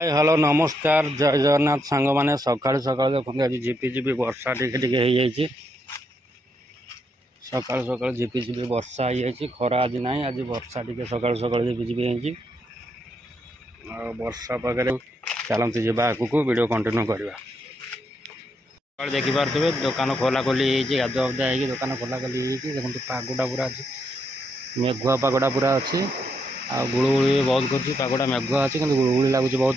Hello नमस्कार जय जगन्नाथ सांग मैंने सकाल सकाल देखते आज झिपिझिपि वर्षा टिके सकाल सकाल झिपिझिपि वर्षा हो खरा आज ना आज वर्षा टिके सकाल सकाल झिपिझिपि वर्षा पाखे चलते जावा आगू वीडियो कंटिन्यू करवा देखिपे दुकान खोला खोली गाधुआ उदा हो दुकान खोला खोली देखते पगटा पूरा अच्छी मेघुआ पगटा पूरा अच्छी आ गुड़गुड़ी भी बहुत कर पगटा मेघुआ अच्छी कि गुड़गुड़ी लगुच बहुत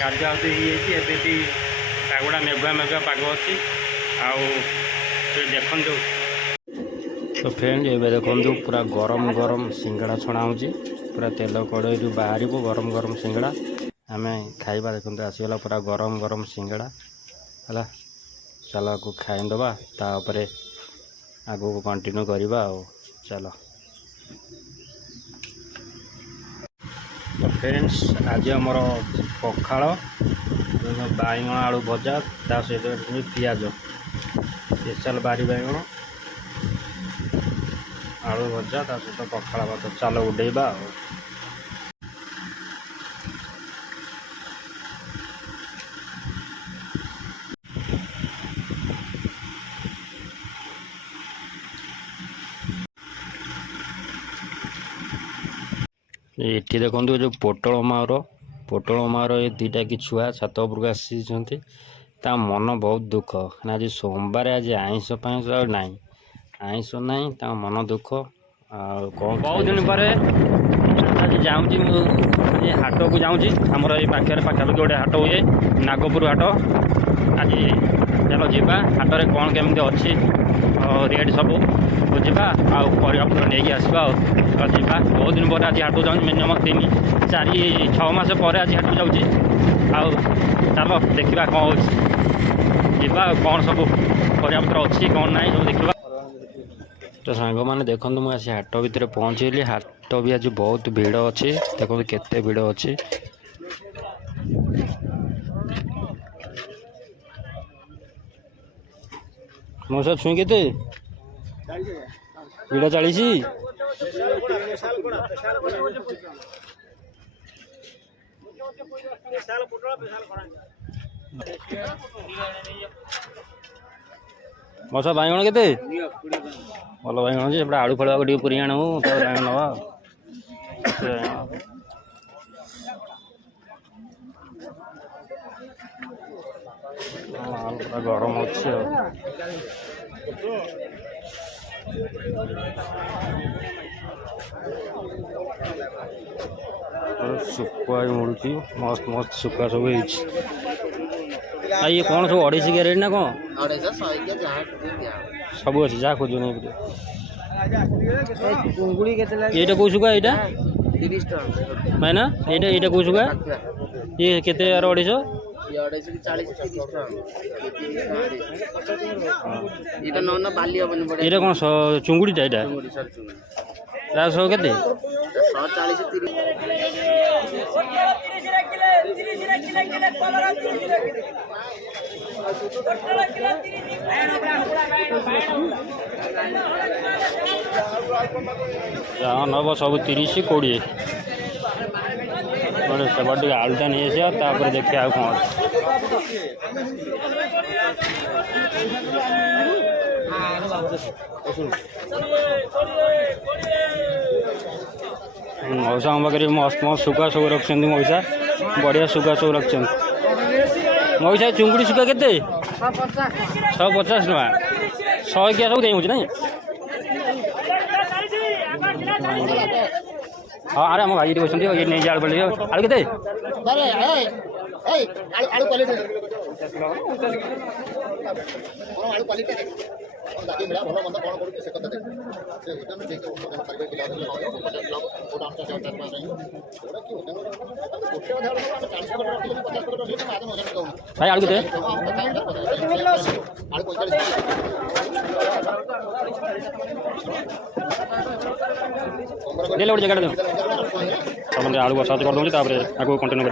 गाधुआ भी पगटा मेघुआ मेघुआ पग अच्छी देखु तो फ्रेंड ये देखो पूरा गरम गरम सिंगड़ा छणा हो पूरा तेल कड़े बाहर गरम गरम सिंगड़ा आम खाइबा देखते आसीगला पूरा गरम गरम सिंगड़ा है चलो को खाईदबा तापर आगू कंटिन्यू करवा चलो तो फ्रेंड्स आज आमर पखाड़ बाइगण आलू भजा ता सहित पियाज स्पेशल बारी बाइगण आलू भजा ता सहित पखाड़ भात चलो उड़ेबा ये देखो जो पोटल मार ये दुटा कि छुआ छात उपरक आसी मन बहुत दुख आज सोमवार आज आईष फाइष ना आईष ना मन दुख कौन बहुत दिन पर आज जाऊँगी हाट को जाऊँगी आमर ये पाखापाखि गोटे हाट हुए नागपुर हाट आज चलो जीवा हाट में कौन केमी अच्छी रेट सब बुझा आपर नहीं आसवा जीवा बहुत दिन पर आज हाट जाऊँ मिनिमम 3-4-6 मास पर आज हाट जाऊँगी चलो देखा कौन होगा कौन सब परियापत्र अच्छी कौन ना सब देखा तो सांग मैंने देखो मुझे हाट भितर पहुँचली हाट भी आज बहुत भिड़ अच्छी देखो केते भिड़ अच्छी मौसा छुई के भिड़ 40 मौसा बाइगण के भल बाइगण अच्छे आलू फल पूरी आणु बाइगण नवा पूरा गरम अच्छे सुखुआ मुड़ी मस्त मस्त सुखुआ सब ये कौन सब 250 रेट ना कौन सब अच्छे जहाँ खोज नहीं ये कौ सुखा यहाँ है ना ये कौ सुखा ये के 250 कौन चुंगुड़ीटा यहाँ सब के जहाँ नब सब 30-20 से आलूटा नहीं आसा देखिए आ कौन मौसा पाखे मस्त मस्त सुखा सब रखते मौसा बढ़िया सुखा सब रखते मौसा चुंगुड़ी सुखा के 150 टका 100 क्या सब कहीं ना हाँ अरे आम भाई बस ये नहीं आलू पड़े आलू के भाई आलू के ले लो जगह दे आलू बसा कर दूँगी आगे कंटिन्यू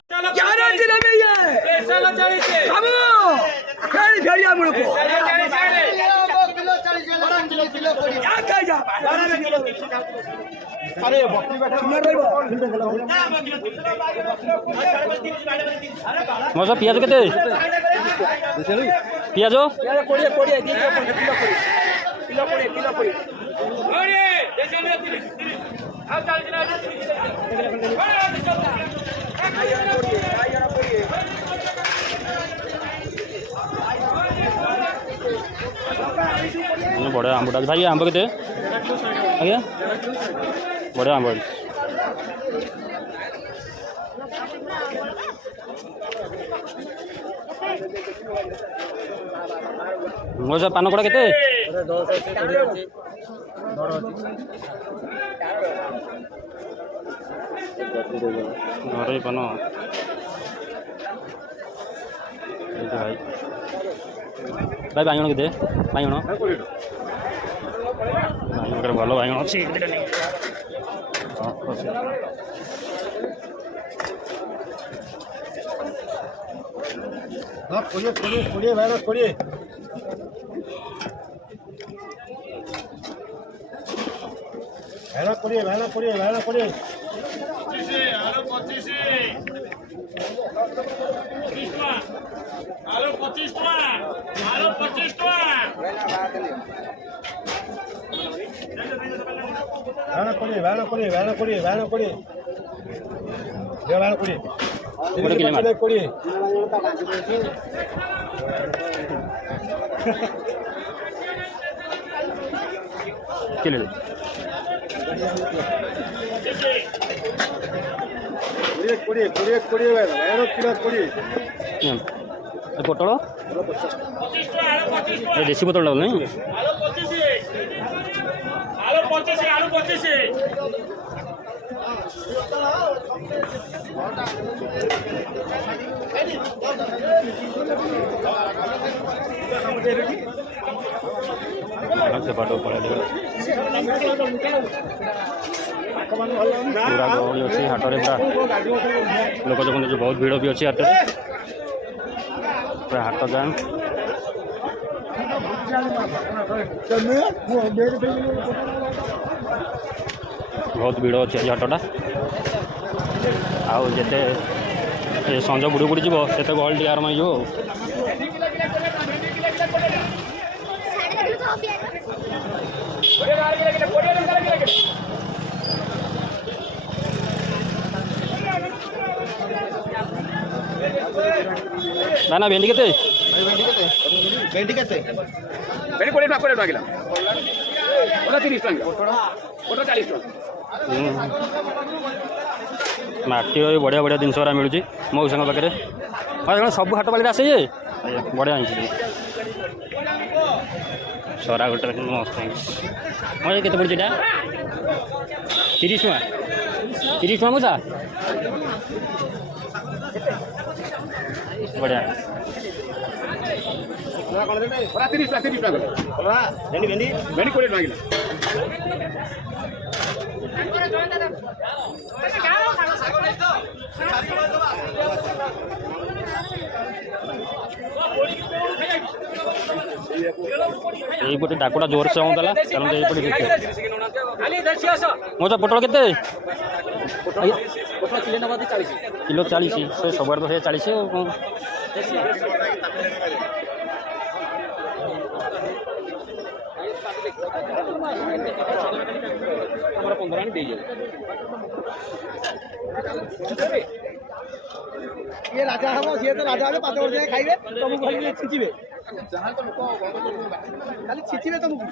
मौसा पियाज के पियाज बड़ा आंब भाई आंब के आज्ञा बड़ा आंब मौसा पान कड़ा के पान भाई भाई बाइगण के बाइगण बाइगण भल बाइगण अच्छी कोड़िए भाई कोड़िए भाई कोड़िए आलू 25 पोटल देसी पोटल नहीं से बाटो पड़े पूरा गहली अच्छी हाटरे पूरा लोक जो बहुत भीड़ भी अच्छी हाट पूरा हाट जाम बहुत भीड़ अच्छी आज हाटटा आउ जिते संज बुड़ी बुड़ी जीव से गहली आरम हो ना ना भेंडी के भेंडी के 20 टका 30 टका 40 टका माटी बढ़िया बढ़िया जिनस मिलूँ मौसा पाखे हाँ सब हाट पाली आसे बढ़िया सरा गोटे मस्त हाँ ये पड़ी 30 टका मौसा बढ़िया 30 टका भेंडी 20 टका ये डाकुटा जोर से आऊला कारण मोटा पोटल के किलो 40 से सब 40 ये राजा हम सी तो राजा हे 5 वर्ष खाइबे तुमको खाली छिचिबे खाली छिचिबे तुमको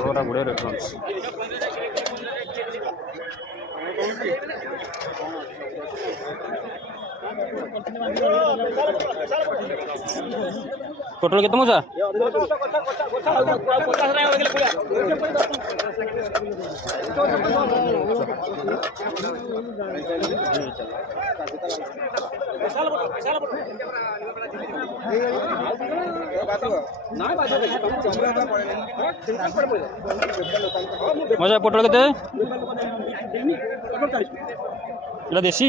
थोड़ा बुढ़े रेफरेंस टोटल केते मौसा मजा पोटल के देसी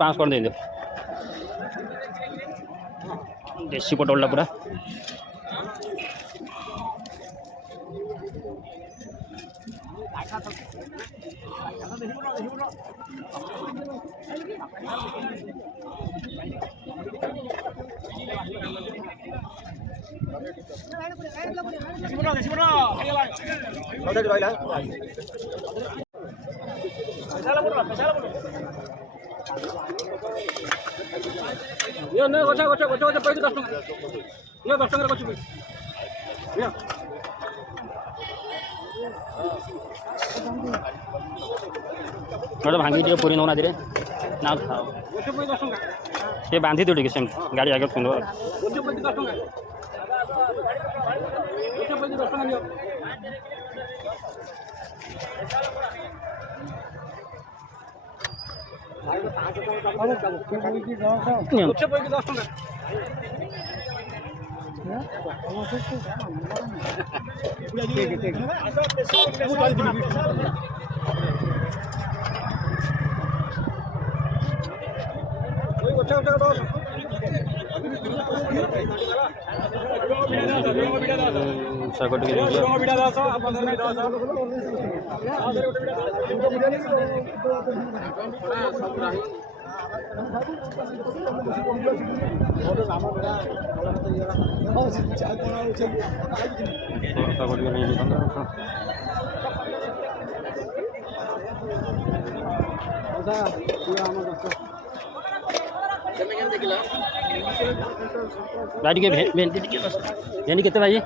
5 कर दे देसी पोटल पूरा भांगी टे पूरी नौना धीरे ना ये बांधी दो टे सेम गाड़ी आगे सुन गाड़ी के भेंडी कितने भाई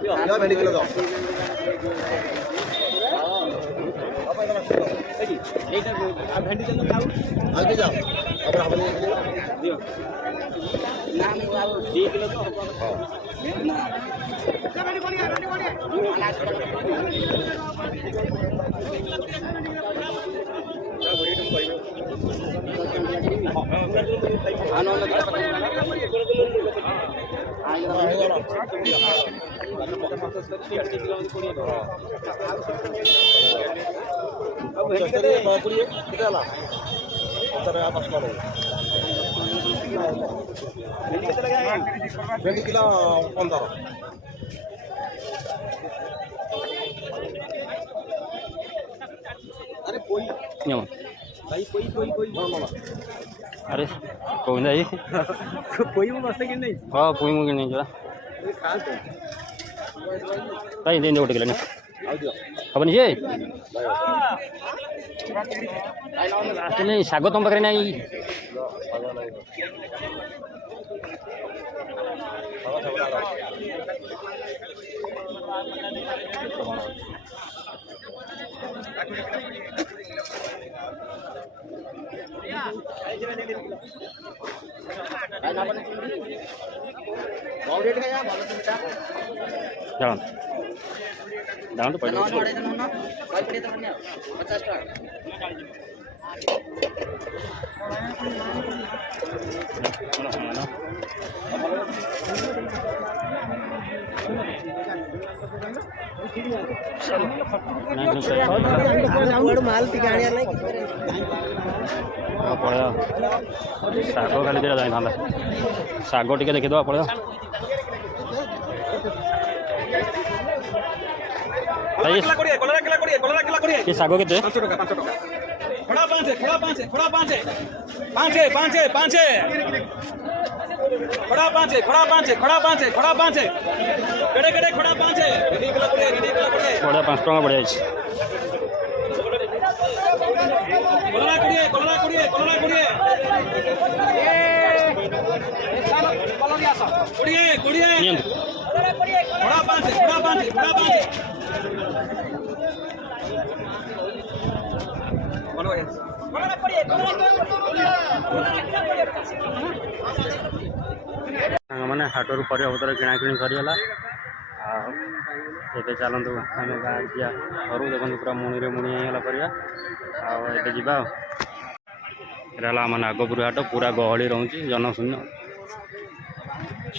भेंडी किलो 15 अरे कोई भाई कोई अरे कोई नहीं कोई मस्त कि नहीं हाँ कोई मुझे नहीं जरा भाई दे दे उठ गया खबर नहीं नहीं शाग तुम पाखे ना दाम तो पड़े माल शाग खाली दिया जाए शाग टे देखीद पड़ा शाग के बड़ा 5 टका बढ़िया मैंने हाटरू पर पतर किणाकिणी सरीगला आगे चलतु आम गाँव जा घर देखो पूरा मुणी मुणी होगा पर आगे आम नागपुर हाट पूरा गहली रोचे जनशून्य।